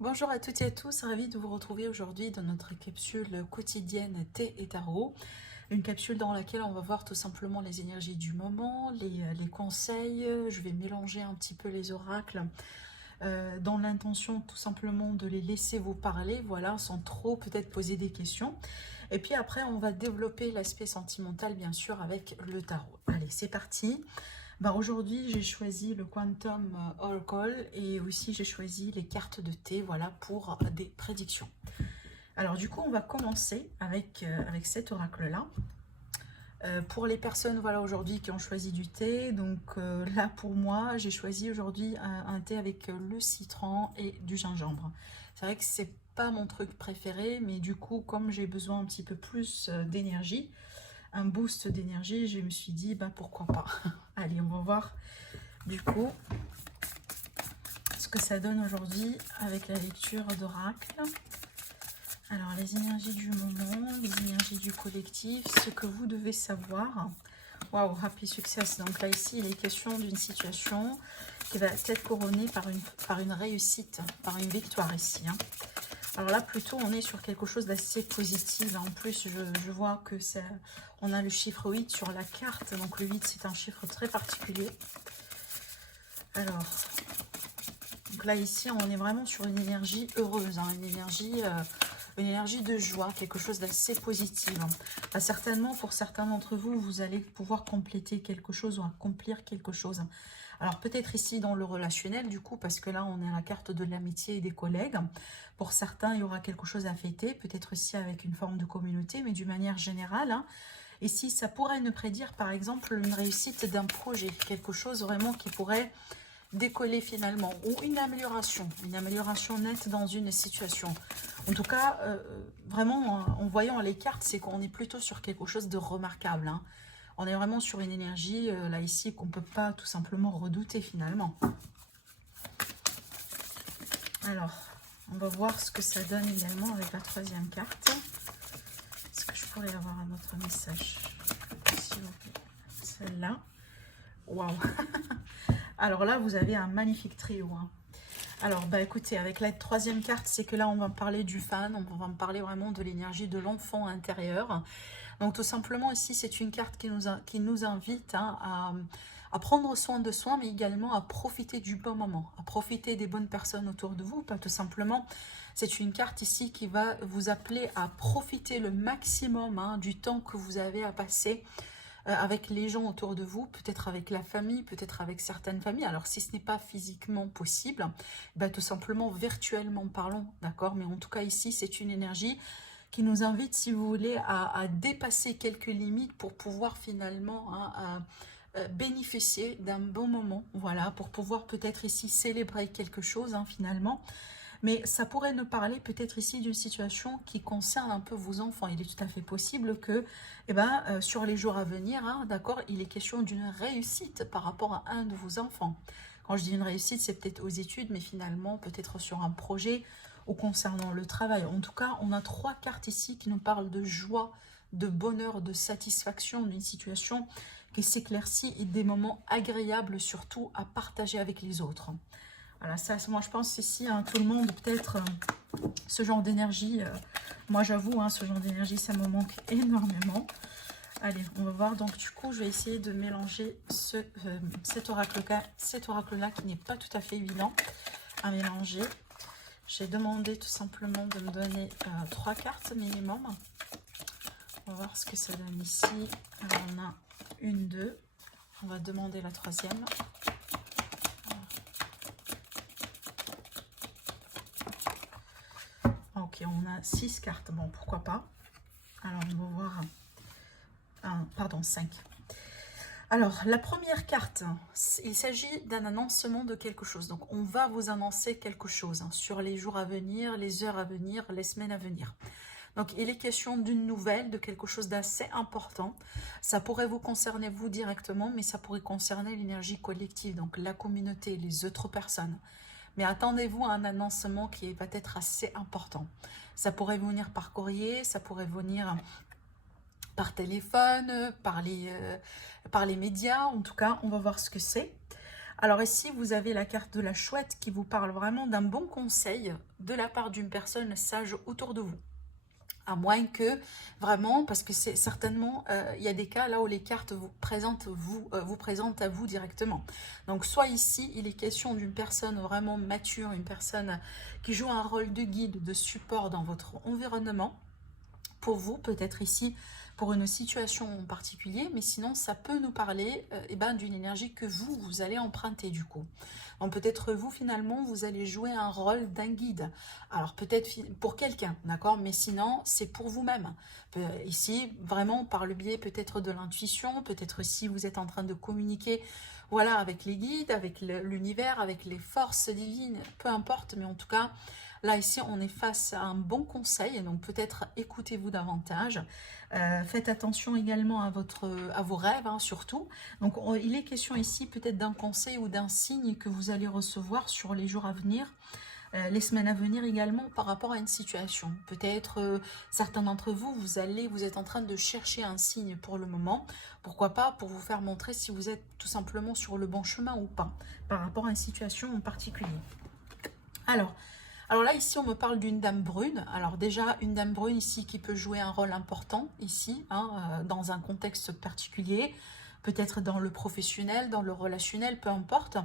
Bonjour à toutes et à tous, ravi de vous retrouver aujourd'hui dans notre capsule quotidienne thé et tarot. Une capsule dans laquelle on va voir tout simplement les énergies du moment, les conseils. Je vais mélanger un petit peu les oracles dans l'intention tout simplement de les laisser vous parler, voilà, sans trop peut-être poser des questions. Et puis après, on va développer l'aspect sentimental, bien sûr, avec le tarot. Allez, c'est parti. Ben aujourd'hui, j'ai choisi le Quantum Oracle et aussi j'ai choisi les cartes de thé, voilà, pour des prédictions. Alors du coup, on va commencer avec cet oracle-là. Pour les personnes, voilà, aujourd'hui qui ont choisi du thé, donc là pour moi, j'ai choisi aujourd'hui un thé avec le citron et du gingembre. C'est vrai que c'est pas mon truc préféré, mais du coup, comme j'ai besoin un petit peu plus d'énergie, un boost d'énergie, je me suis dit, bah pourquoi pas. Allez, on va voir du coup ce que ça donne aujourd'hui avec la lecture d'oracle. Alors, les énergies du moment, les énergies du collectif, ce que vous devez savoir. Waouh, happy success. Donc là, ici, il est question d'une situation qui va être couronnée par une réussite, par une victoire ici. Hein. Alors là, plutôt, on est sur quelque chose d'assez positif. En plus, je vois que ça, on a le chiffre 8 sur la carte. Donc le 8, c'est un chiffre très particulier. Alors, donc là, ici, on est vraiment sur une énergie heureuse, hein, une énergie de joie, quelque chose d'assez positif. Bah, certainement, pour certains d'entre vous, vous allez pouvoir compléter quelque chose ou accomplir quelque chose. Alors, peut-être ici dans le relationnel, du coup, parce que là, on est à la carte de l'amitié et des collègues. Pour certains, il y aura quelque chose à fêter, peut-être aussi avec une forme de communauté, mais d'une manière générale. Hein, ici, ça pourrait nous prédire, par exemple, une réussite d'un projet, quelque chose vraiment qui pourrait décoller finalement, ou une amélioration nette dans une situation. En tout cas, vraiment, en voyant les cartes, c'est qu'on est plutôt sur quelque chose de remarquable. Hein. On est vraiment sur une énergie, là ici, qu'on ne peut pas tout simplement redouter finalement. Alors, on va voir ce que ça donne également avec la troisième carte. Est-ce que je pourrais avoir un autre message? S'il vous plaît. Celle-là. Waouh. Alors là, vous avez un magnifique trio. Hein. Alors, bah écoutez, avec la troisième carte, c'est que là, on va parler du fan, on va me parler vraiment de l'énergie de l'enfant intérieur. Donc, tout simplement, ici, c'est une carte qui nous invite hein, à prendre soin de soi, mais également à profiter du bon moment, à profiter des bonnes personnes autour de vous. Pas tout simplement, c'est une carte ici qui va vous appeler à profiter le maximum hein, du temps que vous avez à passer avec les gens autour de vous, peut-être avec la famille, peut-être avec certaines familles. Alors si ce n'est pas physiquement possible, bah, tout simplement virtuellement parlons, d'accord? Mais en tout cas ici, c'est une énergie qui nous invite, si vous voulez, à dépasser quelques limites pour pouvoir finalement hein, bénéficier d'un bon moment, voilà, pour pouvoir peut-être ici célébrer quelque chose hein, finalement. Mais ça pourrait nous parler peut-être ici d'une situation qui concerne un peu vos enfants. Il est tout à fait possible que, eh ben, sur les jours à venir, hein, d'accord, il est question d'une réussite par rapport à un de vos enfants. Quand je dis une réussite, c'est peut-être aux études, mais finalement peut-être sur un projet ou concernant le travail. En tout cas, on a trois cartes ici qui nous parlent de joie, de bonheur, de satisfaction d'une situation qui s'éclaircit et des moments agréables surtout à partager avec les autres. Voilà, ça, moi je pense ici, hein, tout le monde, peut-être ce genre d'énergie. Moi j'avoue, hein, ce genre d'énergie, ça me manque énormément. Allez, on va voir. Donc du coup, je vais essayer de mélanger cet oracle-là qui n'est pas tout à fait évident à mélanger. J'ai demandé tout simplement de me donner 3 cartes minimum. On va voir ce que ça donne ici. Alors on a une, deux. On va demander la troisième. Ok, on a 6 cartes. Bon, pourquoi pas. Alors, on va voir. Pardon, 5. Alors, la première carte, il s'agit d'un annoncement de quelque chose. Donc, on va vous annoncer quelque chose hein, sur les jours à venir, les heures à venir, les semaines à venir. Donc, il est question d'une nouvelle, de quelque chose d'assez important. Ça pourrait vous concerner vous directement, mais ça pourrait concerner l'énergie collective, donc la communauté, les autres personnes. Mais attendez-vous à un annoncement qui va être assez important. Ça pourrait venir par courrier, ça pourrait venir par téléphone, par les médias. En tout cas, on va voir ce que c'est. Alors ici, vous avez la carte de la chouette qui vous parle vraiment d'un bon conseil de la part d'une personne sage autour de vous. À moins que, vraiment, parce que c'est certainement, il y a des cas là où les cartes vous présentent à vous directement. Donc soit ici, il est question d'une personne vraiment mature, une personne qui joue un rôle de guide, de support dans votre environnement, pour vous, peut-être ici, pour une situation en particulier, mais sinon, ça peut nous parler d'une énergie que vous allez emprunter du coup. Donc peut-être vous, finalement, vous allez jouer un rôle d'un guide. Alors peut-être pour quelqu'un, d'accord, mais sinon, c'est pour vous-même. Ici, vraiment, par le biais peut-être de l'intuition, peut-être si vous êtes en train de communiquer, voilà, avec les guides, avec l'univers, avec les forces divines, peu importe, mais en tout cas, là, ici, on est face à un bon conseil, donc peut-être écoutez-vous davantage. Faites attention également à vos rêves, hein, surtout. Donc, il est question ici peut-être d'un conseil ou d'un signe que vous allez recevoir sur les jours à venir, les semaines à venir également par rapport à une situation. Peut-être certains d'entre vous, vous êtes en train de chercher un signe pour le moment. Pourquoi pas pour vous faire montrer si vous êtes tout simplement sur le bon chemin ou pas, par rapport à une situation en particulier. Alors là, ici, on me parle d'une dame brune. Alors déjà, une dame brune ici qui peut jouer un rôle important ici, hein, dans un contexte particulier, peut-être dans le professionnel, dans le relationnel, peu importe.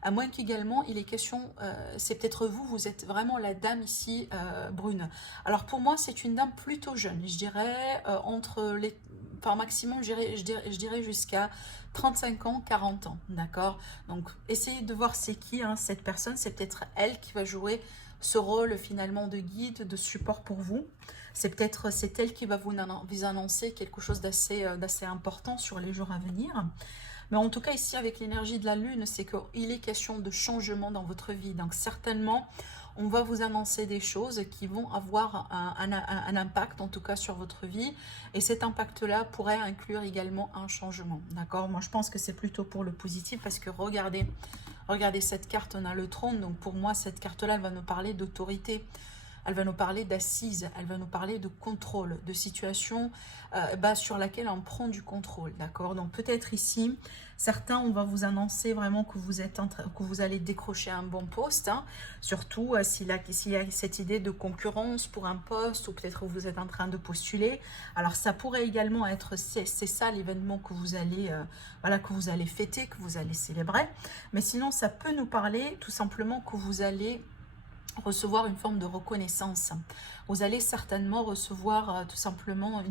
À moins qu'également, il est question, c'est peut-être vous, vous êtes vraiment la dame ici brune. Alors pour moi, c'est une dame plutôt jeune. Je dirais entre les... Enfin, maximum, je dirais jusqu'à 35 ans, 40 ans, d'accord? Donc, essayez de voir c'est qui, hein, cette personne. C'est peut-être elle qui va jouer ce rôle finalement de guide, de support pour vous. C'est elle qui va vous annoncer quelque chose d'assez important sur les jours à venir. Mais en tout cas ici avec l'énergie de la lune, c'est qu'il est question de changement dans votre vie. Donc certainement, on va vous annoncer des choses qui vont avoir un impact en tout cas sur votre vie. Et cet impact-là pourrait inclure également un changement. D'accord? Moi je pense que c'est plutôt pour le positif parce que regardez cette carte, on a le trône. Donc pour moi cette carte-là, elle va nous parler d'autorité. Elle va nous parler d'assises, elle va nous parler de contrôle, de situation sur laquelle on prend du contrôle, d'accord? Donc peut-être ici, certains, on va vous annoncer vraiment que vous allez décrocher un bon poste, hein, surtout s'il y a cette idée de concurrence pour un poste, ou peut-être vous êtes en train de postuler. Alors ça pourrait également être, c'est ça l'événement que vous allez, que vous allez fêter, que vous allez célébrer. Mais sinon, ça peut nous parler tout simplement que vous allez recevoir une forme de reconnaissance. Vous allez certainement recevoir tout simplement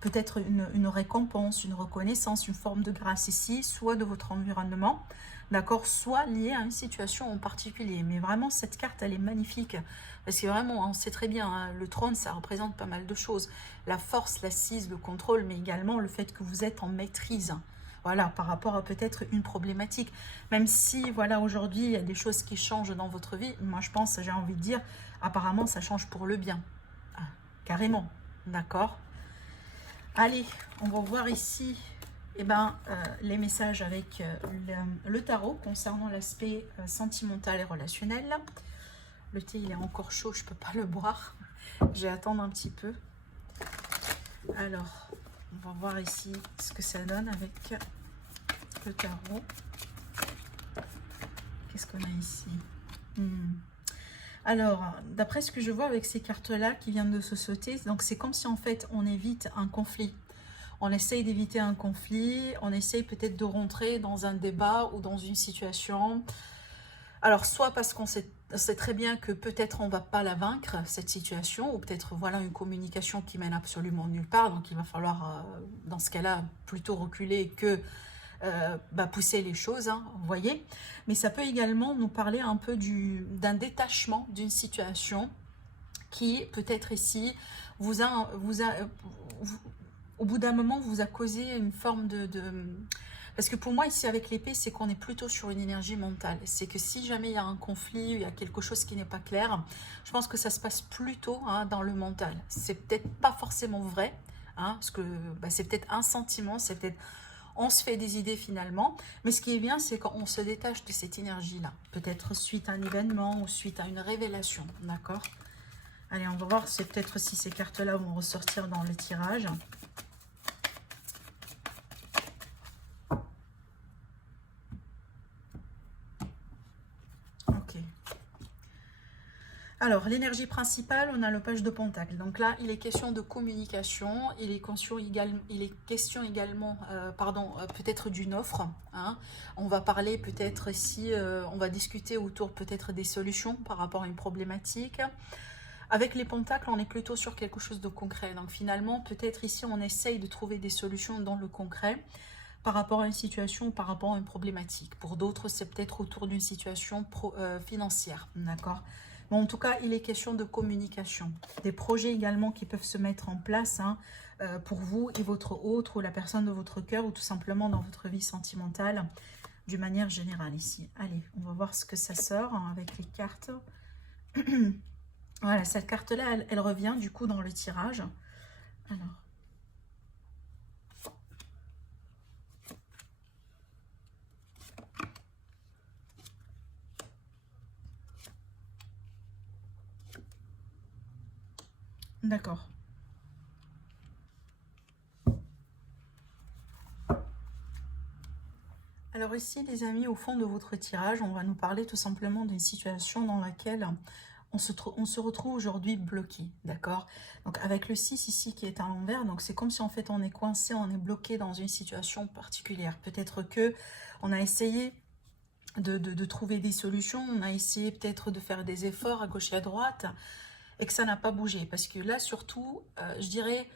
peut-être une récompense, une reconnaissance, une forme de grâce ici, soit de votre environnement, d'accord, soit liée à une situation en particulier. Mais vraiment, cette carte, elle est magnifique. Parce que vraiment, on sait très bien, hein, le trône, ça représente pas mal de choses. La force, l'assise, le contrôle, mais également le fait que vous êtes en maîtrise. Voilà, par rapport à peut-être une problématique. Même si, voilà, aujourd'hui, il y a des choses qui changent dans votre vie. Moi, je pense, j'ai envie de dire, apparemment, ça change pour le bien. Ah, carrément, d'accord? Allez, on va voir ici les messages avec le tarot concernant l'aspect sentimental et relationnel. Le thé, il est encore chaud, je ne peux pas le boire. Je vais attendre un petit peu. Alors, on va voir ici ce que ça donne avec le tarot. Qu'est-ce qu'on a ici? Alors, d'après ce que je vois avec ces cartes-là qui viennent de se sauter, donc c'est comme si en fait on évite un conflit. On essaye d'éviter un conflit, on essaye peut-être de rentrer dans un débat ou dans une situation. Alors, soit parce qu'on sait très bien que peut-être on ne va pas la vaincre, cette situation, ou peut-être voilà une communication qui mène absolument nulle part, donc il va falloir, dans ce cas-là, plutôt reculer que pousser les choses, hein, vous voyez. Mais ça peut également nous parler un peu d'un détachement d'une situation qui, peut-être ici, au bout d'un moment, vous a causé une forme Parce que pour moi, ici, avec l'épée, c'est qu'on est plutôt sur une énergie mentale. C'est que si jamais il y a un conflit, il y a quelque chose qui n'est pas clair, je pense que ça se passe plutôt, hein, dans le mental. C'est peut-être pas forcément vrai, hein, parce que c'est peut-être un sentiment, c'est peut-être... On se fait des idées finalement, mais ce qui est bien, c'est quand on se détache de cette énergie-là. Peut-être suite à un événement ou suite à une révélation, d'accord? Allez, on va voir, c'est peut-être si ces cartes-là vont ressortir dans le tirage. Alors, l'énergie principale, on a le page de Pentacle. Donc là, il est question de communication, il est question également, peut-être d'une offre. Hein. On va parler peut-être ici, on va discuter autour peut-être des solutions par rapport à une problématique. Avec les pentacles, on est plutôt sur quelque chose de concret. Donc finalement, peut-être ici, on essaye de trouver des solutions dans le concret par rapport à une situation, par rapport à une problématique. Pour d'autres, c'est peut-être autour d'une situation financière, d'accord? Bon, en tout cas, il est question de communication. Des projets également qui peuvent se mettre en place hein, pour vous et votre autre ou la personne de votre cœur ou tout simplement dans votre vie sentimentale d'une manière générale ici. Allez, on va voir ce que ça sort hein, avec les cartes. Voilà, cette carte-là, elle revient du coup dans le tirage. Alors. D'accord. Alors ici, les amis, au fond de votre tirage, on va nous parler tout simplement d'une situation dans laquelle on se retrouve aujourd'hui bloqué, d'accord? Donc avec le 6 ici qui est à l'envers, donc c'est comme si en fait on est coincé, on est bloqué dans une situation particulière. Peut-être que on a essayé de trouver des solutions, on a essayé peut-être de faire des efforts à gauche et à droite, et que ça n'a pas bougé. Parce que là, surtout, je dirais,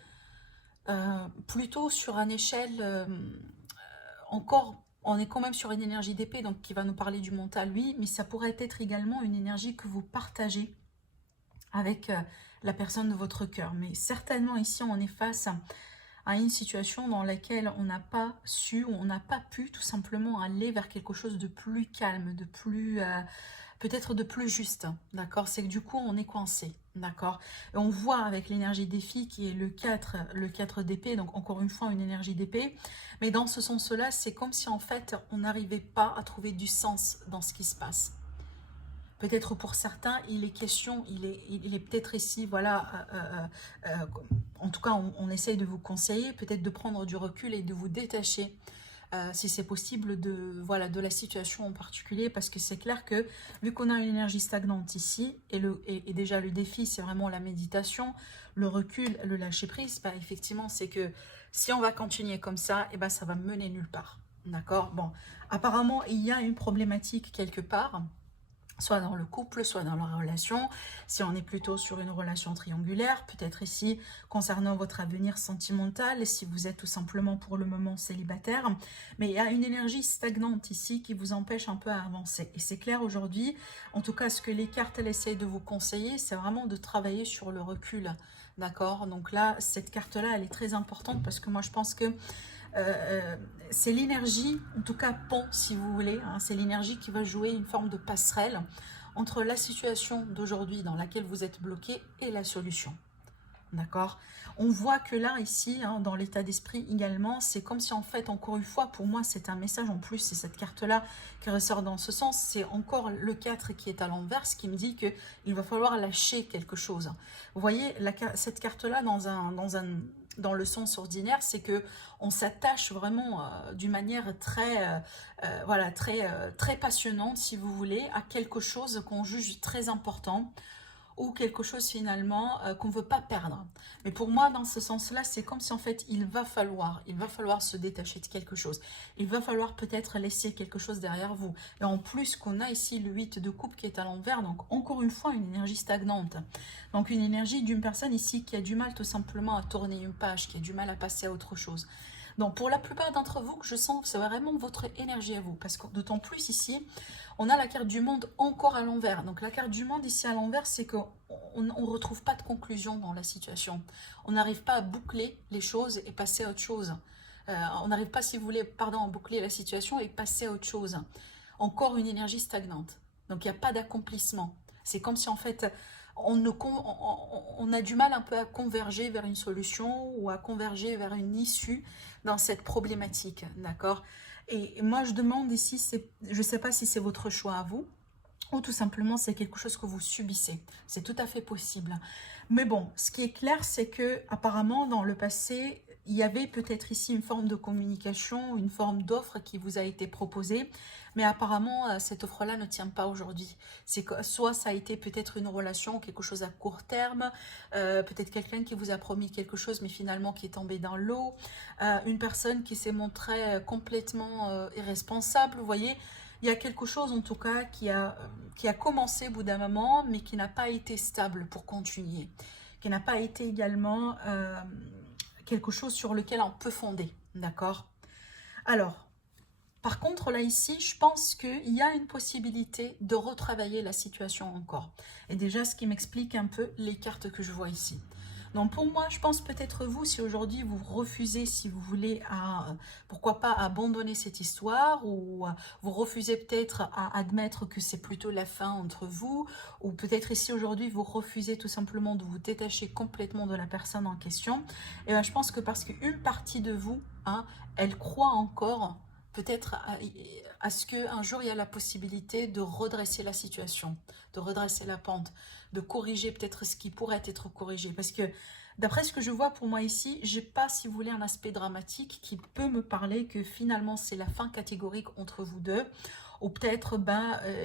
plutôt sur une échelle encore, on est quand même sur une énergie d'épée, donc qui va nous parler du mental, oui, mais ça pourrait être également une énergie que vous partagez avec la personne de votre cœur. Mais certainement ici, on est face à une situation dans laquelle on n'a pas su, ou on n'a pas pu tout simplement aller vers quelque chose de plus calme, de plus... peut-être de plus juste, d'accord? C'est que du coup, on est coincé, d'accord? Et on voit avec l'énergie des filles qui est le 4 d'épée, donc encore une fois, une énergie d'épée. Mais dans ce sens-là, c'est comme si en fait, on n'arrivait pas à trouver du sens dans ce qui se passe. Peut-être pour certains, il est question, il est peut-être ici, voilà, en tout cas, on essaye de vous conseiller, peut-être de prendre du recul et de vous détacher si c'est possible, voilà, de la situation en particulier, parce que c'est clair que vu qu'on a une énergie stagnante ici, et déjà le défi, c'est vraiment la méditation, le recul, le lâcher-prise, bah, effectivement, c'est que si on va continuer comme ça, et ben ça va mener nulle part. D'accord? Bon, apparemment, il y a une problématique quelque part, soit dans le couple, soit dans la relation. Si on est plutôt sur une relation triangulaire, peut-être ici concernant votre avenir sentimental, si vous êtes tout simplement pour le moment célibataire. Mais il y a une énergie stagnante ici qui vous empêche un peu à avancer. Et c'est clair aujourd'hui, en tout cas ce que les cartes elles essayent de vous conseiller, c'est vraiment de travailler sur le recul. D'accord? Donc là, cette carte-là, elle est très importante parce que moi je pense que c'est l'énergie, en tout cas pont si vous voulez, hein, c'est l'énergie qui va jouer une forme de passerelle entre la situation d'aujourd'hui dans laquelle vous êtes bloqué et la solution. D'accord? On voit que là, ici, hein, dans l'état d'esprit également, c'est comme si en fait, encore une fois, pour moi, c'est un message en plus, c'est cette carte-là qui ressort dans ce sens, c'est encore le 4 qui est à l'envers, ce qui me dit qu'il va falloir lâcher quelque chose. Vous voyez, cette carte-là, dans le sens ordinaire, c'est que on s'attache vraiment d'une manière très, voilà, très passionnante, si vous voulez, à quelque chose qu'on juge très important, ou quelque chose finalement qu'on ne veut pas perdre. Mais pour moi, dans ce sens-là, c'est comme si en fait, il va falloir se détacher de quelque chose. Il va falloir peut-être laisser quelque chose derrière vous. Et en plus qu'on a ici le 8 de coupe qui est à l'envers, donc encore une fois, une énergie stagnante. Donc une énergie d'une personne ici qui a du mal tout simplement à tourner une page, qui a du mal à passer à autre chose. Donc pour la plupart d'entre vous, je sens que c'est vraiment votre énergie à vous, parce que d'autant plus ici, on a la carte du monde encore à l'envers. Donc la carte du monde ici à l'envers, c'est qu'on ne retrouve pas de conclusion dans la situation. On n'arrive pas à boucler les choses et passer à autre chose. On n'arrive pas, si vous voulez, pardon, à boucler la situation et passer à autre chose. Encore une énergie stagnante. Donc il n'y a pas d'accomplissement. C'est comme si en fait, on a du mal un peu à converger vers une solution ou à converger vers une issue dans cette problématique, d'accord? Et moi, je demande ici, je ne sais pas si c'est votre choix à vous, ou tout simplement c'est quelque chose que vous subissez. C'est tout à fait possible. Mais bon, ce qui est clair, c'est que apparemment dans le passé, il y avait peut-être ici une forme de communication, une forme d'offre qui vous a été proposée, mais apparemment, cette offre-là ne tient pas aujourd'hui. C'est que soit ça a été peut-être une relation, quelque chose à court terme, peut-être quelqu'un qui vous a promis quelque chose, mais finalement qui est tombé dans l'eau, une personne qui s'est montrée complètement irresponsable, vous voyez. Il y a quelque chose en tout cas qui a commencé au bout d'un moment, mais qui n'a pas été stable pour continuer, qui n'a pas été également quelque chose sur lequel on peut fonder, d'accord? Alors, par contre, là, ici, je pense qu'il y a une possibilité de retravailler la situation encore. Et déjà, ce qui m'explique un peu les cartes que je vois ici. Donc, pour moi, je pense peut-être vous, si aujourd'hui vous refusez, si vous voulez, pourquoi pas abandonner cette histoire, ou vous refusez peut-être à admettre que c'est plutôt la fin entre vous, ou peut-être ici aujourd'hui vous refusez tout simplement de vous détacher complètement de la personne en question, et bien, je pense que parce qu'une partie de vous, hein, elle croit encore peut-être à ce qu'un jour il y a la possibilité de redresser la situation, de redresser la pente, de corriger peut-être ce qui pourrait être corrigé. Parce que d'après ce que je vois pour moi ici, j'ai pas, si vous voulez, un aspect dramatique qui peut me parler que finalement c'est la fin catégorique entre vous deux, ou peut-être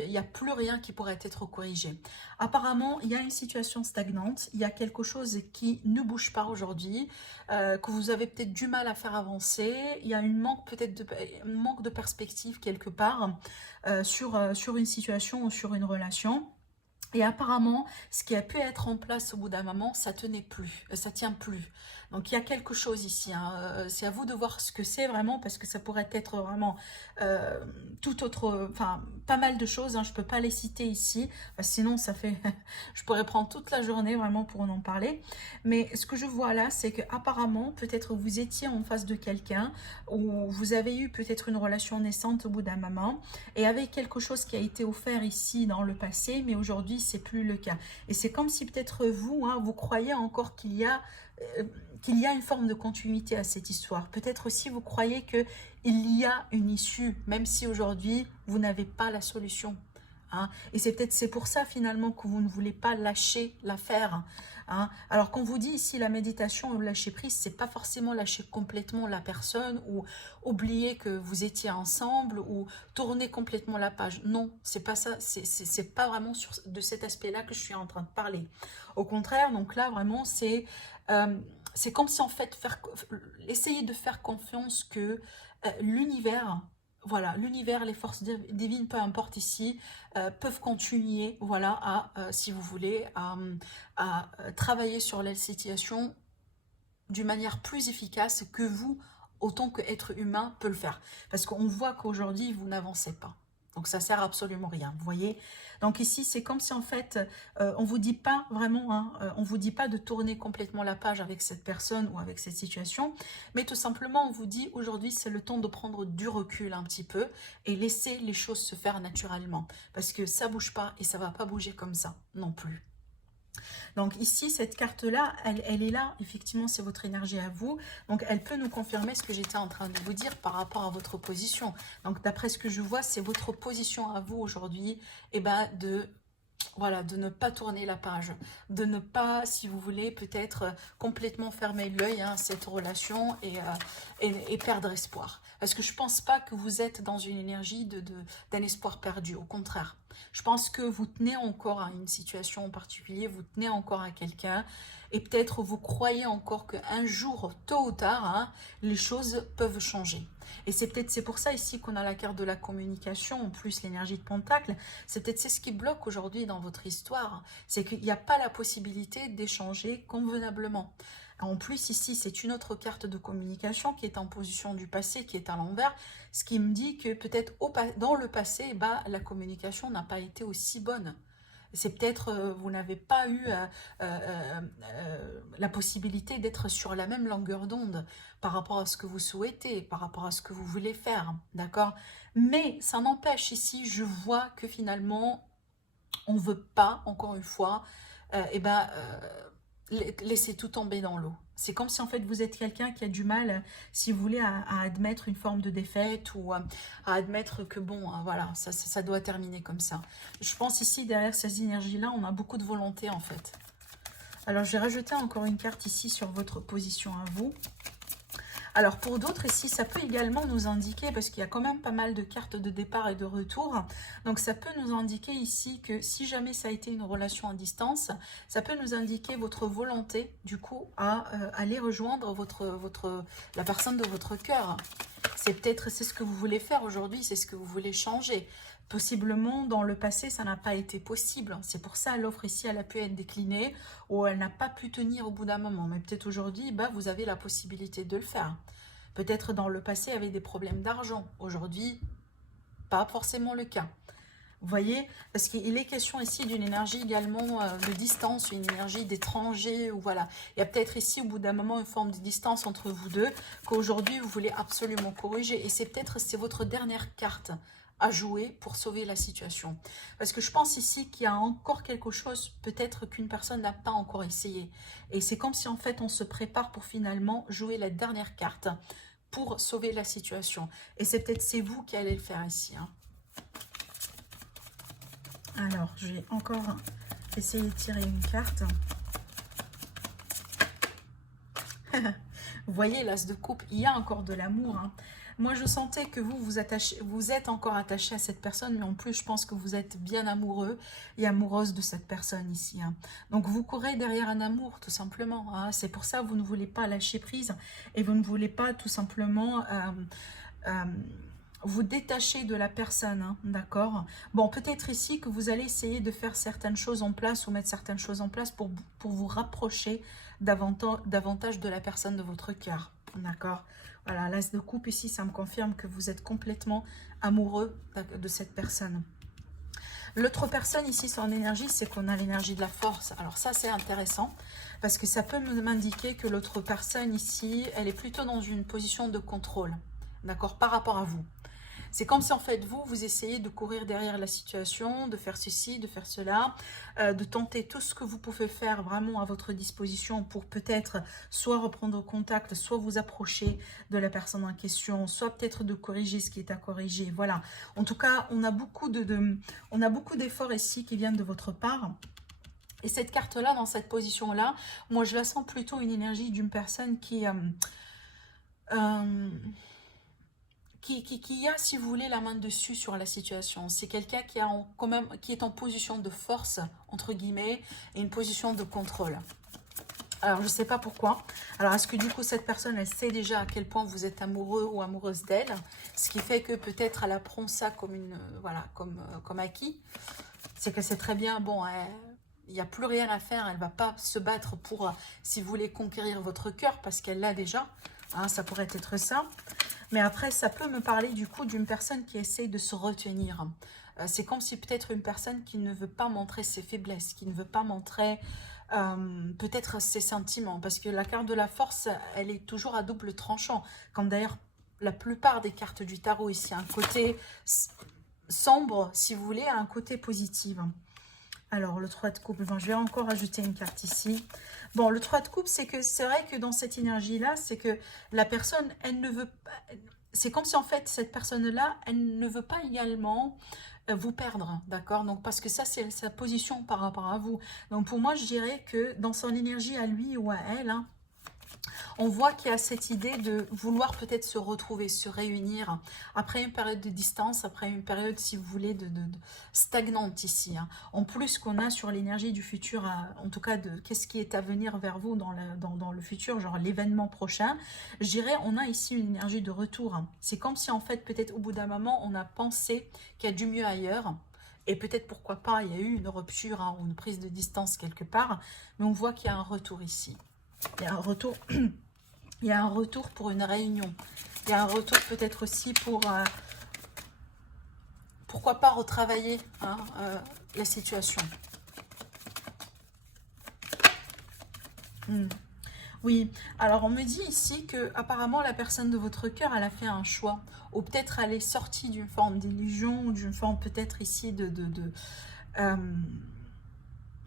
il n'y a plus rien qui pourrait être corrigé. Apparemment, il y a une situation stagnante, il y a quelque chose qui ne bouge pas aujourd'hui, que vous avez peut-être du mal à faire avancer, il y a une manque peut-être un manque de perspective quelque part sur une situation ou sur une relation. Et apparemment, ce qui a pu être en place au bout d'un moment, ça tenait plus, ça tient plus. Donc il y a quelque chose ici, hein. C'est à vous de voir ce que c'est vraiment, parce que ça pourrait être vraiment tout autre, enfin pas mal de choses, hein. Je peux pas les citer ici, sinon ça fait, je pourrais prendre toute la journée vraiment pour en parler. Mais ce que je vois là, c'est que apparemment, peut-être vous étiez en face de quelqu'un, ou vous avez eu peut-être une relation naissante au bout d'un moment, et avec quelque chose qui a été offert ici dans le passé, mais aujourd'hui c'est plus le cas. Et c'est comme si peut-être vous, hein, vous croyez encore qu'il y a une forme de continuité à cette histoire. Peut-être aussi vous croyez qu'il y a une issue, même si aujourd'hui vous n'avez pas la solution. Hein. Et c'est pour ça finalement que vous ne voulez pas lâcher l'affaire. Hein. Alors qu'on vous dit ici la méditation ou le lâcher prise, c'est pas forcément lâcher complètement la personne ou oublier que vous étiez ensemble ou tourner complètement la page. Non, c'est pas ça. C'est pas vraiment de cet aspect-là que je suis en train de parler. Au contraire, donc là vraiment c'est comme si en fait essayer de faire confiance que l'univers, voilà, l'univers, les forces divines, peu importe ici, peuvent continuer, voilà, si vous voulez, à travailler sur la situation d'une manière plus efficace que vous, autant qu'être humain, peut le faire. Parce qu'on voit qu'aujourd'hui, vous n'avancez pas. Donc ça sert absolument à rien, vous voyez. Donc ici, c'est comme si en fait, on vous dit pas vraiment, hein, on vous dit pas de tourner complètement la page avec cette personne ou avec cette situation, mais tout simplement, on vous dit aujourd'hui, c'est le temps de prendre du recul un petit peu et laisser les choses se faire naturellement. Parce que ça bouge pas et ça va pas bouger comme ça non plus. Donc ici, cette carte-là, elle est là, effectivement, c'est votre énergie à vous. Donc elle peut nous confirmer ce que j'étais en train de vous dire par rapport à votre position. Donc d'après ce que je vois, c'est votre position à vous aujourd'hui, et voilà, de ne pas tourner la page, de ne pas, si vous voulez, peut-être complètement fermer l'œil à cette relation et perdre espoir. Parce que je ne pense pas que vous êtes dans une énergie d'un espoir perdu, au contraire. Je pense que vous tenez encore à une situation en particulier, vous tenez encore à quelqu'un, et peut-être vous croyez encore qu'un jour, tôt ou tard, hein, les choses peuvent changer. Et c'est pour ça ici qu'on a la carte de la communication, en plus l'énergie de Pentacle. C'est ce qui bloque aujourd'hui dans votre histoire. C'est qu'il n'y a pas la possibilité d'échanger convenablement. En plus ici, c'est une autre carte de communication qui est en position du passé, qui est à l'envers, ce qui me dit que peut-être dans le passé, la communication n'a pas été aussi bonne. C'est peut-être vous n'avez pas eu la possibilité d'être sur la même longueur d'onde par rapport à ce que vous souhaitez, par rapport à ce que vous voulez faire, d'accord? Mais ça n'empêche ici, je vois que finalement, on ne veut pas, encore une fois, laisser tout tomber dans l'eau. C'est comme si en fait vous êtes quelqu'un qui a du mal, si vous voulez, à admettre une forme de défaite ou à admettre que bon, voilà, ça doit terminer comme ça. Je pense ici, derrière ces énergies-là, on a beaucoup de volonté en fait. Alors je vais rajouter encore une carte ici sur votre position à vous. Alors pour d'autres ici, ça peut également nous indiquer, parce qu'il y a quand même pas mal de cartes de départ et de retour, donc ça peut nous indiquer ici que si jamais ça a été une relation à distance, ça peut nous indiquer votre volonté du coup à aller rejoindre la personne de votre cœur. C'est ce que vous voulez faire aujourd'hui, c'est ce que vous voulez changer. Possiblement, dans le passé, ça n'a pas été possible. C'est pour ça l'offre ici, elle a pu être déclinée ou elle n'a pas pu tenir au bout d'un moment. Mais peut-être aujourd'hui, bah, vous avez la possibilité de le faire. Peut-être dans le passé, il y avait des problèmes d'argent. Aujourd'hui, pas forcément le cas. Vous voyez, parce qu'il est question ici d'une énergie également de distance, une énergie d'étranger, ou voilà. Il y a peut-être ici, au bout d'un moment, une forme de distance entre vous deux, qu'aujourd'hui, vous voulez absolument corriger. Et c'est votre dernière carte à jouer pour sauver la situation. Parce que je pense ici qu'il y a encore quelque chose, peut-être qu'une personne n'a pas encore essayé. Et c'est comme si, en fait, on se prépare pour finalement jouer la dernière carte pour sauver la situation. Et c'est vous qui allez le faire ici, hein. Alors, je vais encore essayer de tirer une carte. Vous voyez, l'as de coupe, il y a encore de l'amour, hein. Moi, je sentais que vous êtes encore attaché à cette personne, mais en plus, je pense que vous êtes bien amoureux et amoureuse de cette personne ici, hein. Donc, vous courez derrière un amour, tout simplement, hein. C'est pour ça que vous ne voulez pas lâcher prise et vous ne voulez pas tout simplement... vous détacher de la personne, hein, d'accord? Bon, peut-être ici que vous allez essayer de faire certaines choses en place ou mettre certaines choses en place pour vous rapprocher davantage de la personne de votre cœur, d'accord? Voilà, l'as de coupe ici, ça me confirme que vous êtes complètement amoureux de cette personne. L'autre personne ici, son énergie, c'est qu'on a l'énergie de la force. Alors ça, c'est intéressant parce que ça peut m'indiquer que l'autre personne ici, elle est plutôt dans une position de contrôle, d'accord, par rapport à vous. C'est comme si en fait vous essayez de courir derrière la situation, de faire ceci, de faire cela, de tenter tout ce que vous pouvez faire vraiment à votre disposition pour peut-être soit reprendre contact, soit vous approcher de la personne en question, soit peut-être de corriger ce qui est à corriger. Voilà. En tout cas, on a beaucoup d'efforts ici qui viennent de votre part. Et cette carte-là, dans cette position-là, moi je la sens plutôt une énergie d'une personne qui a, si vous voulez, la main dessus sur la situation. C'est quelqu'un qui est en position de force, entre guillemets, et une position de contrôle. Alors, je ne sais pas pourquoi. Alors, est-ce que du coup, cette personne, elle sait déjà à quel point vous êtes amoureux ou amoureuse d'elle? Ce qui fait que peut-être elle apprend ça comme comme acquis. C'est que c'est très bien, bon, il n'y a plus rien à faire. Elle ne va pas se battre pour, si vous voulez, conquérir votre cœur, parce qu'elle l'a déjà. Hein, ça pourrait être ça. Mais après, ça peut me parler du coup d'une personne qui essaye de se retenir. C'est comme si peut-être une personne qui ne veut pas montrer ses faiblesses, qui ne veut pas montrer peut-être ses sentiments. Parce que la carte de la force, elle est toujours à double tranchant. Comme d'ailleurs la plupart des cartes du tarot ici. Un côté sombre, si vous voulez, un côté positif. Alors, le 3 de coupe, je vais encore ajouter une carte ici. Bon, le 3 de coupe, c'est vrai que dans cette énergie-là, c'est que la personne, elle ne veut pas... C'est comme si, en fait, cette personne-là, elle ne veut pas également vous perdre, d'accord? Donc, parce que ça, c'est sa position par rapport à vous. Donc, pour moi, je dirais que dans son énergie à lui ou à elle, hein, on voit qu'il y a cette idée de vouloir peut-être se retrouver, se réunir après une période de distance, après une période, si vous voulez, de stagnante ici, hein. En plus qu'on a sur l'énergie du futur, en tout cas de qu'est-ce qui est à venir vers vous dans le futur, genre l'événement prochain, je dirais on a ici une énergie de retour, hein. C'est comme si en fait peut-être au bout d'un moment on a pensé qu'il y a du mieux ailleurs. Et peut-être, pourquoi pas, il y a eu une rupture, hein, ou une prise de distance quelque part, mais on voit qu'il y a un retour ici. Il y a un retour, il y a un retour pour une réunion. Il y a un retour peut-être aussi pour, pourquoi pas, retravailler, hein, la situation. Oui, alors on me dit ici que apparemment la personne de votre cœur, elle a fait un choix. Ou peut-être elle est sortie d'une forme d'illusion, ou d'une forme peut-être ici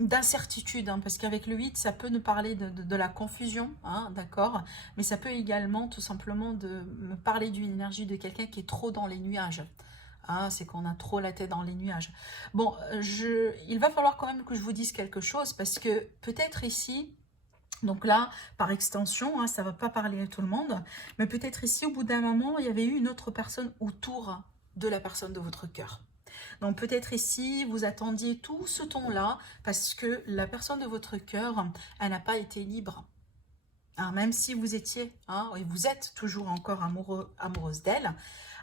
d'incertitude, hein, parce qu'avec le 8, ça peut nous parler de la confusion, hein, d'accord, mais ça peut également tout simplement me parler d'une énergie de quelqu'un qui est trop dans les nuages. Hein, c'est qu'on a trop la tête dans les nuages. Bon, il va falloir quand même que je vous dise quelque chose, parce que peut-être ici, Donc là, par extension, hein, ça ne va pas parler à tout le monde, mais peut-être ici, au bout d'un moment, il y avait eu une autre personne autour de la personne de votre cœur. Donc peut-être ici, vous attendiez tout ce temps-là parce que la personne de votre cœur, elle n'a pas été libre. Hein, même si vous étiez, hein, et vous êtes toujours encore amoureuse d'elle,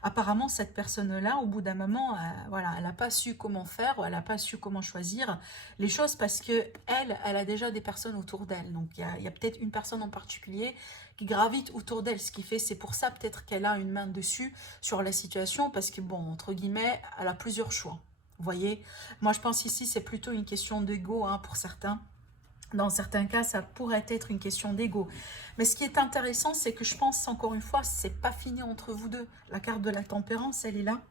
apparemment cette personne-là, au bout d'un moment, voilà, elle n'a pas su comment faire, elle n'a pas su comment choisir les choses parce que elle a déjà des personnes autour d'elle. Donc il y a peut-être une personne en particulier qui gravite autour d'elle, ce qui fait, c'est pour ça peut-être qu'elle a une main dessus sur la situation parce que bon, entre guillemets, elle a plusieurs choix. Vous voyez, moi je pense ici c'est plutôt une question d'ego, hein, pour certains. Dans certains cas, ça pourrait être une question d'ego. Mais ce qui est intéressant, c'est que je pense, encore une fois, c'est pas fini entre vous deux. La carte de la tempérance, elle est là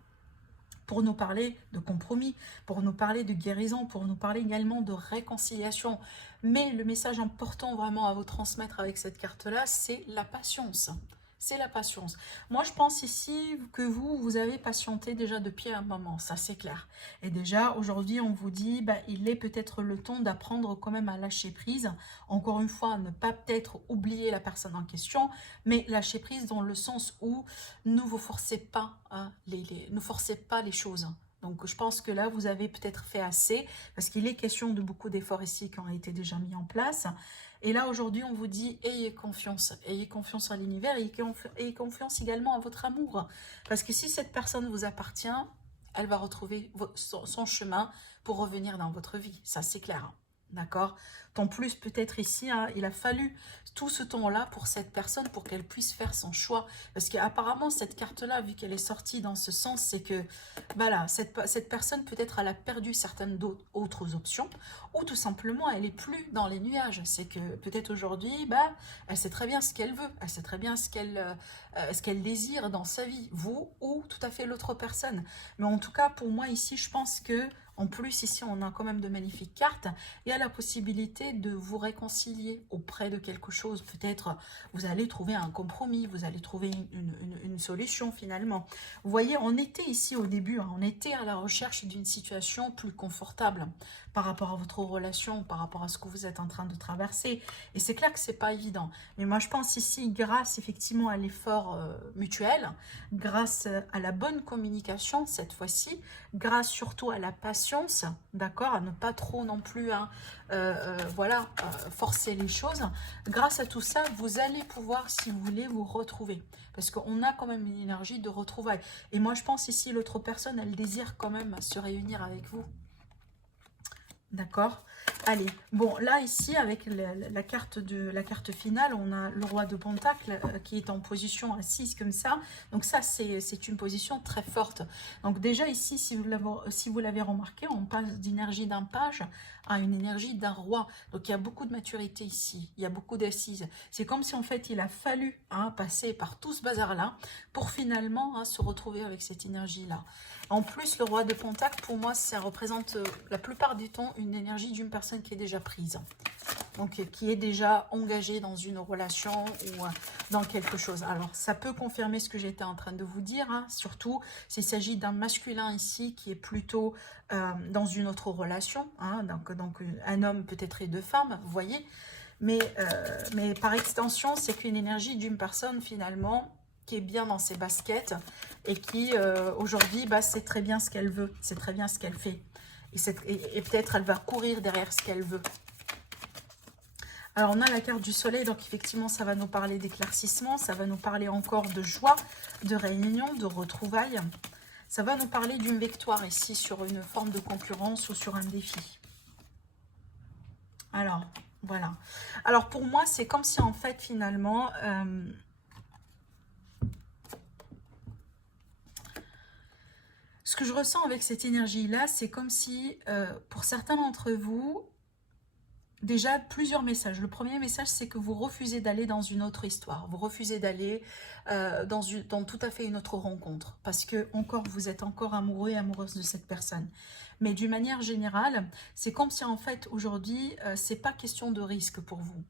pour nous parler de compromis, pour nous parler de guérison, pour nous parler également de réconciliation. Mais le message important vraiment à vous transmettre avec cette carte-là, c'est la patience. C'est la patience. Moi, je pense ici que vous avez patienté déjà depuis un moment, ça c'est clair. Et déjà, aujourd'hui, on vous dit, bah, il est peut-être le temps d'apprendre quand même à lâcher prise. Encore une fois, ne pas peut-être oublier la personne en question, mais lâcher prise dans le sens où ne vous forcez pas, hein, ne forcez pas les choses. Donc je pense que là, vous avez peut-être fait assez, parce qu'il est question de beaucoup d'efforts ici qui ont été déjà mis en place. Et là, aujourd'hui, on vous dit, ayez confiance à l'univers, ayez confiance également à votre amour. Parce que si cette personne vous appartient, elle va retrouver son chemin pour revenir dans votre vie. Ça, c'est clair. D'accord? En plus, peut-être ici, hein, il a fallu tout ce temps-là pour cette personne, pour qu'elle puisse faire son choix. Parce qu'apparemment, cette carte-là, vu qu'elle est sortie dans ce sens, c'est que voilà, cette personne, peut-être, elle a perdu certaines autres options, ou tout simplement, elle n'est plus dans les nuages. C'est que peut-être aujourd'hui, bah, elle sait très bien ce qu'elle veut, elle sait très bien ce qu'elle désire dans sa vie, vous ou tout à fait l'autre personne. Mais en tout cas, pour moi, ici, je pense que en plus, ici, on a quand même de magnifiques cartes. Il y a la possibilité de vous réconcilier auprès de quelque chose. Peut-être vous allez trouver un compromis, vous allez trouver une solution finalement. Vous voyez, on était ici au début, hein, on était à la recherche d'une situation plus confortable par rapport à votre relation, par rapport à ce que vous êtes en train de traverser. Et c'est clair que c'est pas évident. Mais moi, je pense ici, grâce effectivement à l'effort mutuel, grâce à la bonne communication cette fois-ci, grâce surtout à la patience, d'accord, à ne pas trop non plus, hein, voilà, forcer les choses. Grâce à tout ça, vous allez pouvoir, si vous voulez, vous retrouver. Parce qu'on a quand même une énergie de retrouvailles. Et moi, je pense ici, l'autre personne, elle désire quand même se réunir avec vous. D'accord? Allez, bon, là, ici, avec la carte finale, on a le roi de Pentacle qui est en position assise comme ça. Donc ça, c'est une position très forte. Donc déjà, ici, si vous l'avez remarqué, on passe d'énergie d'un page à une énergie d'un roi. Donc il y a beaucoup de maturité ici, il y a beaucoup d'assises. C'est comme si, en fait, il a fallu, hein, passer par tout ce bazar-là pour finalement, hein, se retrouver avec cette énergie-là. En plus, le roi de Pentacle, pour moi, ça représente la plupart du temps une énergie d'une personne qui est déjà prise. Donc, qui est déjà engagée dans une relation ou dans quelque chose. Alors, ça peut confirmer ce que j'étais en train de vous dire. Hein. Surtout, s'il s'agit d'un masculin ici qui est plutôt dans une autre relation. Hein. Donc, un homme peut-être et deux femmes, vous voyez. Mais par extension, c'est qu'une énergie d'une personne finalement qui est bien dans ses baskets et qui aujourd'hui sait très bien ce qu'elle veut, c'est très bien ce qu'elle fait. Et peut-être elle va courir derrière ce qu'elle veut. Alors on a la carte du soleil, donc effectivement ça va nous parler d'éclaircissement, ça va nous parler encore de joie, de réunion, de retrouvailles. Ça va nous parler d'une victoire ici sur une forme de concurrence ou sur un défi. Alors, voilà. Alors pour moi, c'est comme si en fait finalement... ce que je ressens avec cette énergie-là, c'est comme si, pour certains d'entre vous, déjà plusieurs messages. Le premier message, c'est que vous refusez d'aller dans une autre histoire. Vous refusez d'aller dans tout à fait une autre rencontre. Parce que encore, vous êtes encore amoureux et amoureuse de cette personne. Mais d'une manière générale, c'est comme si en fait, aujourd'hui, c'est pas question de risque pour vous.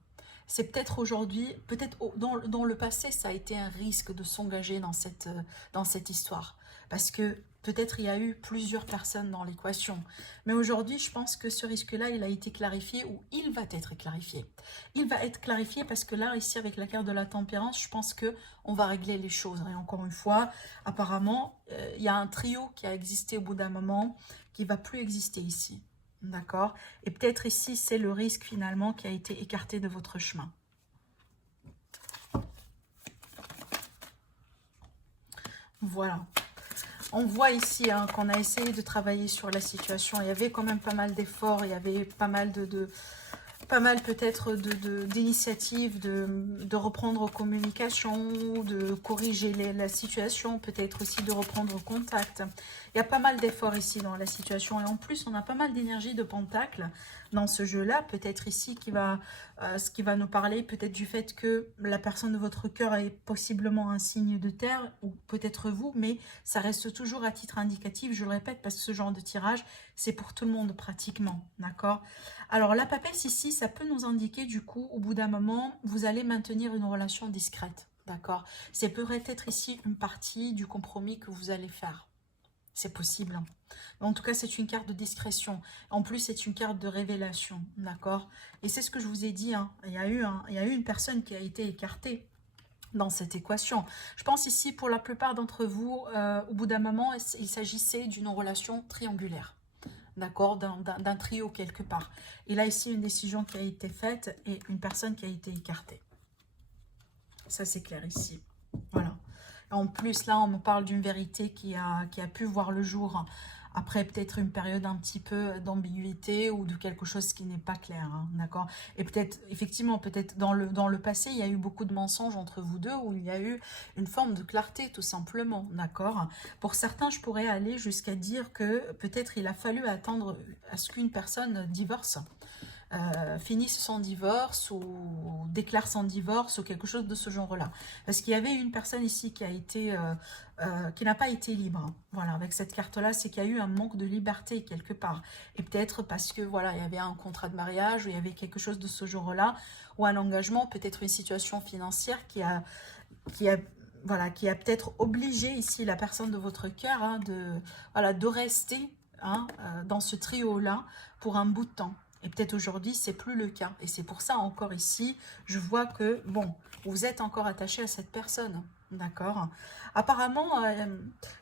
C'est peut-être aujourd'hui, peut-être dans le passé, ça a été un risque de s'engager dans cette histoire. Parce que Peut-être il y a eu plusieurs personnes dans l'équation. Mais aujourd'hui, je pense que ce risque-là, il a été clarifié ou il va être clarifié. Il va être clarifié parce que là, ici, avec la carte de la tempérance, je pense que on va régler les choses. Et encore une fois, apparemment, il y a un trio qui a existé au bout d'un moment qui va plus exister ici. D'accord? Et peut-être ici, c'est le risque finalement qui a été écarté de votre chemin. Voilà. On voit ici hein, qu'on a essayé de travailler sur la situation. Il y avait quand même pas mal d'efforts, il y avait pas mal peut-être d'initiatives de reprendre communication, de corriger la situation, peut-être aussi de reprendre contact. Il y a pas mal d'efforts ici dans la situation et en plus on a pas mal d'énergie de pentacle dans ce jeu-là, peut-être ici ce qui va nous parler peut-être du fait que la personne de votre cœur est possiblement un signe de terre ou peut-être vous, mais ça reste toujours à titre indicatif, je le répète parce que ce genre de tirage c'est pour tout le monde pratiquement, d'accord? Alors la papesse ici, ça peut nous indiquer du coup, au bout d'un moment, vous allez maintenir une relation discrète, d'accord? C'est peut-être ici une partie du compromis que vous allez faire. C'est possible. Hein. En tout cas, c'est une carte de discrétion. En plus, c'est une carte de révélation, d'accord? Et c'est ce que je vous ai dit, hein. Il y a eu une personne qui a été écartée dans cette équation. Je pense ici, pour la plupart d'entre vous, au bout d'un moment, il s'agissait d'une relation triangulaire. D'accord, d'un trio quelque part. Et là, ici, une décision qui a été faite et une personne qui a été écartée. Ça, c'est clair ici. Voilà. En plus, là, on me parle d'une vérité qui a pu voir le jour après peut-être une période un petit peu d'ambiguïté ou de quelque chose qui n'est pas clair, hein, d'accord? Et peut-être, effectivement, peut-être dans le passé, il y a eu beaucoup de mensonges entre vous deux où il y a eu une forme de clarté, tout simplement, d'accord? Pour certains, je pourrais aller jusqu'à dire que peut-être il a fallu attendre à ce qu'une personne divorce. Finisse son divorce ou déclare son divorce ou quelque chose de ce genre-là. Parce qu'il y avait une personne ici qui a été, qui n'a pas été libre. Voilà, avec cette carte-là, c'est qu'il y a eu un manque de liberté quelque part. Et peut-être parce que voilà, il y avait un contrat de mariage ou il y avait quelque chose de ce genre-là ou un engagement, peut-être une situation financière qui a voilà, qui a peut-être obligé ici la personne de votre cœur hein, de rester hein, dans ce trio-là pour un bout de temps. Et peut-être aujourd'hui, c'est plus le cas. Et c'est pour ça, encore ici, je vois que, bon, vous êtes encore attaché à cette personne. D'accord? Apparemment,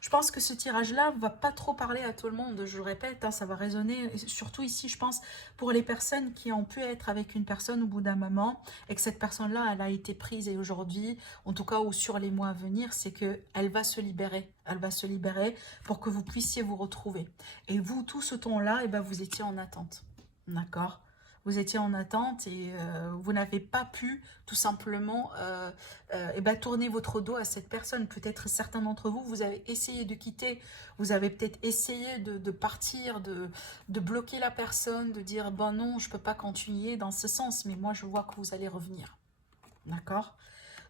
je pense que ce tirage-là va pas trop parler à tout le monde. Je le répète, hein, ça va résonner. Et surtout ici, je pense, pour les personnes qui ont pu être avec une personne au bout d'un moment et que cette personne-là, elle a été prise. Et aujourd'hui, en tout cas, ou sur les mois à venir, c'est qu'elle va se libérer. Elle va se libérer pour que vous puissiez vous retrouver. Et vous, tout ce temps-là, eh ben, vous étiez en attente. D'accord? Vous étiez en attente et vous n'avez pas pu tout simplement eh ben, tourner votre dos à cette personne. Peut-être certains d'entre vous, vous avez essayé de quitter, vous avez peut-être essayé de partir, de bloquer la personne, de dire, bon non, je ne peux pas continuer dans ce sens, mais moi je vois que vous allez revenir. D'accord?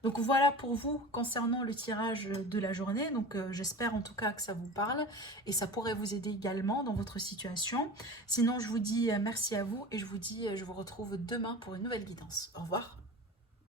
Donc voilà pour vous concernant le tirage de la journée. Donc j'espère en tout cas que ça vous parle et ça pourrait vous aider également dans votre situation. Sinon je vous dis merci à vous et je vous dis je vous retrouve demain pour une nouvelle guidance. Au revoir.